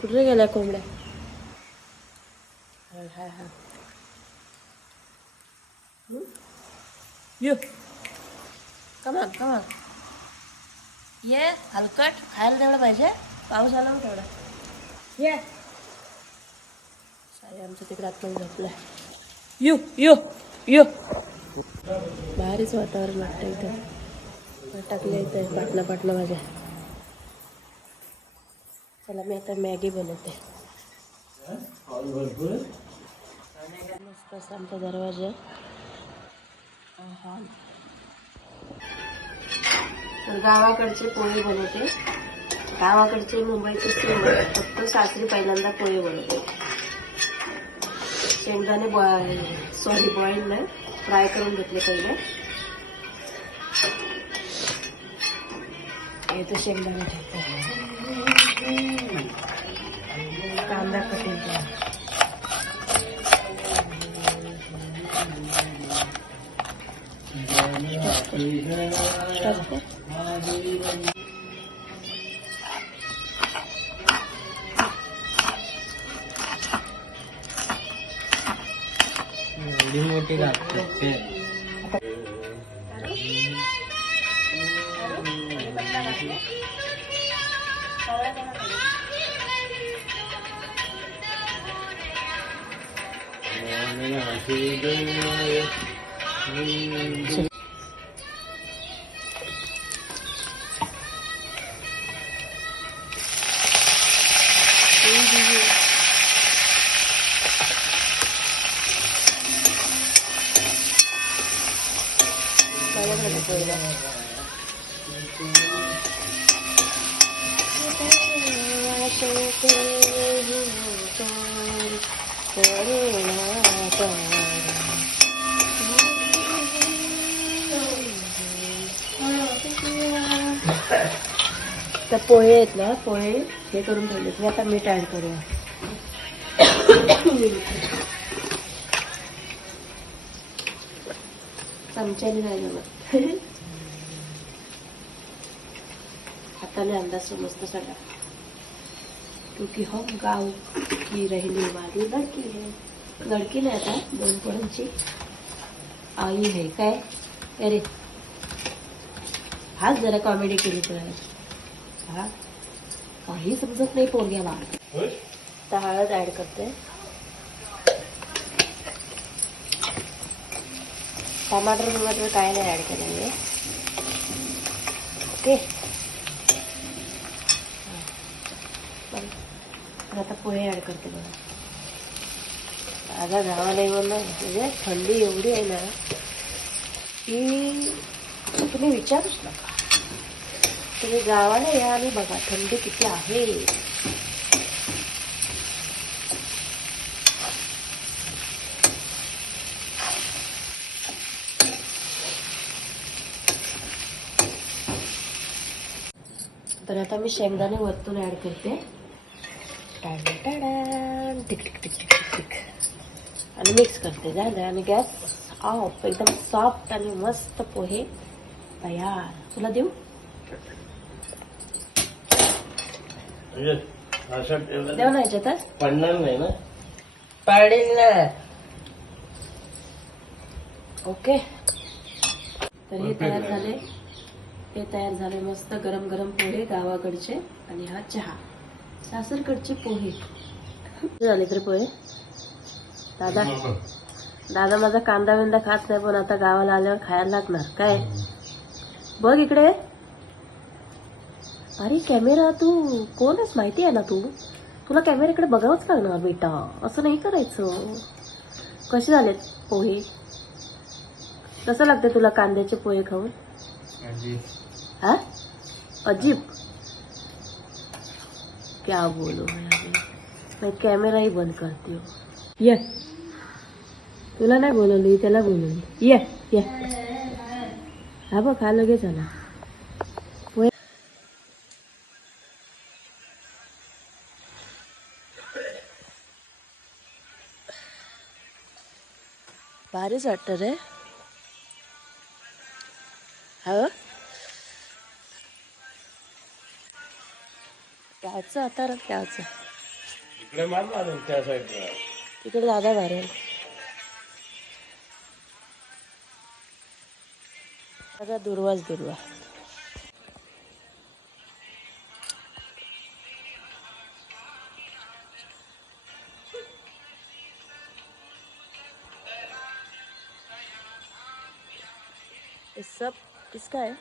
कुठे गेल्या कोंबड्या? हाय हाय? यो. कमान कमान ये हलकट खायला तेवढं पाहिजे. पाऊस आला मग तेवढा. ये. साई आमच्या तिकडे आतमध्ये झोपलाय. यो यो यो. भारीच वातावरण वाटतं इथं. टाकले इथं पाटणा पाटणा माझ्या चला मी आता मॅगी बनवते. मस्त असा आमचा दरवाजा. आहा. तर गावाकडचे पोहे बनवते. गावाकडचे मुंबईचे फक्त सासरी पहिल्यांदा पोहे बनवते. शेंगदाणे बॉय सॉरी बॉईल नाही. फ्राय करून घेतले पहिले. इथे शेंगदाणे ठेवते. कांदा कटिंग टाकते एवढी मोठी लागते माझ्याकडे पोहे तर पोहे आहेत ना पोहे. हे करून ठेवले मी आता मीठ ऍड करूया. चमच्याने नाही जमत. हाताने अंदाज समजतो सगळा. क्योंकि हम गाव की रहने वाली लड़की है। लड़की नाही आता दोन पोरांची आई है काय? अरे हाच जरा कॉमेडी केली तर हा? काही समजत नाही पोरग्याला तर हळद ऍड करते. टमाटर बिमाटर काय नाही ऍड केलं मी ओके? तर आता पोहे ॲड करते बघा. आता गावाला येऊन ना म्हणजे थंडी एवढी आहे ना की तुम्ही विचारूच नका. तुम्ही गावाला या आणि बघा थंडी किती आहे. तर आता मी शेंगदाणे वरतून ॲड करते. Tick tick tick tick tick tick. आणि मिक्स करते झालं आणि गॅस ऑफ एकदम सॉफ्ट आणि मस्त पोहे तयार. तुला देऊ? देऊ ना याच्यातच पडणार नाही ना? पाडेल ना. ओके. तर हे तयार झाले. हे तयार झाले मस्त गरम गरम पोहे गावाकडचे आणि हा चहा. सासरकडचे पोहे. झाले तरी पोहे. दादा दादा माझा कांदा विंदा खात नाही पण आता गावाला आल्यावर खायला लागणार. काय? बघ इकडे. अरे कॅमेरा तू कोणच माहिती आहे ना तू? तुला कॅमेऱ्याकडे बघावंच लागणार बेटा. असं नाही करायचं. कसे झालेत पोहे? कसं लागते तुला कांद्याचे पोहे खाऊन? हा? अजीब. क्या बोलू मैं अभी? मैं कॅमेरा ही बंद करती हूँ। ये तुला नाही बोलवली त्याला बोलवली ये ये हा बघ हा लगेच आला. भारीच वाटतं रे. हा? प्यायचं आता इकडे मार मारून त्या साईडला तिकडे दादा मारेल बघा दुर्वाच दुर्वा. सब किसका है?